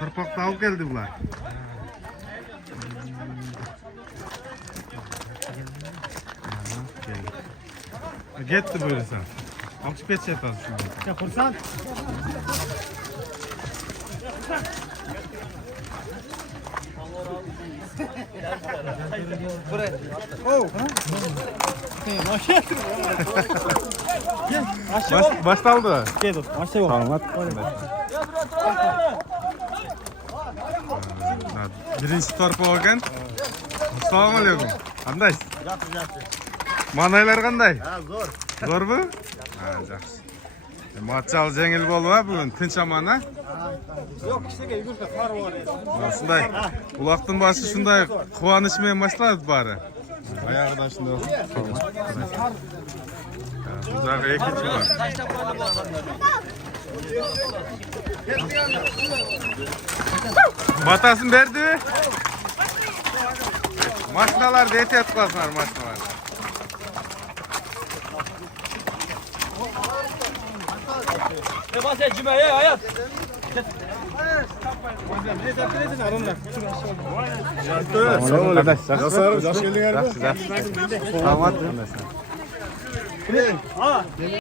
Torpakta alıp geldi bular. Gitti buyursan. Alçı pet yaparsın şimdi. Yapırsan. Buraya. Oh. Baştaldı. Gel dur. Aşağı bak. Tamam birinci torpa olgan. Assalomu alaykum. Qanday? Yaxshi. Manaylar qanday? Ha, zo'r. Zo'rmi? Ha, yaxshi. Matchal jengil bo'ldi bugun, tinch amon ha? Yo'q, ishga yugursa qor bor edi. Shunday. Uloqdan boshi shunday quvonishmay boshladi bari. Oyog'idan shunday. Buzaga ikkinchi bor. Batasini berdi. Mashinalarda ehtiyot qilasizlar mashinalar. Ne bahse cümeye hayat. Sağ olun.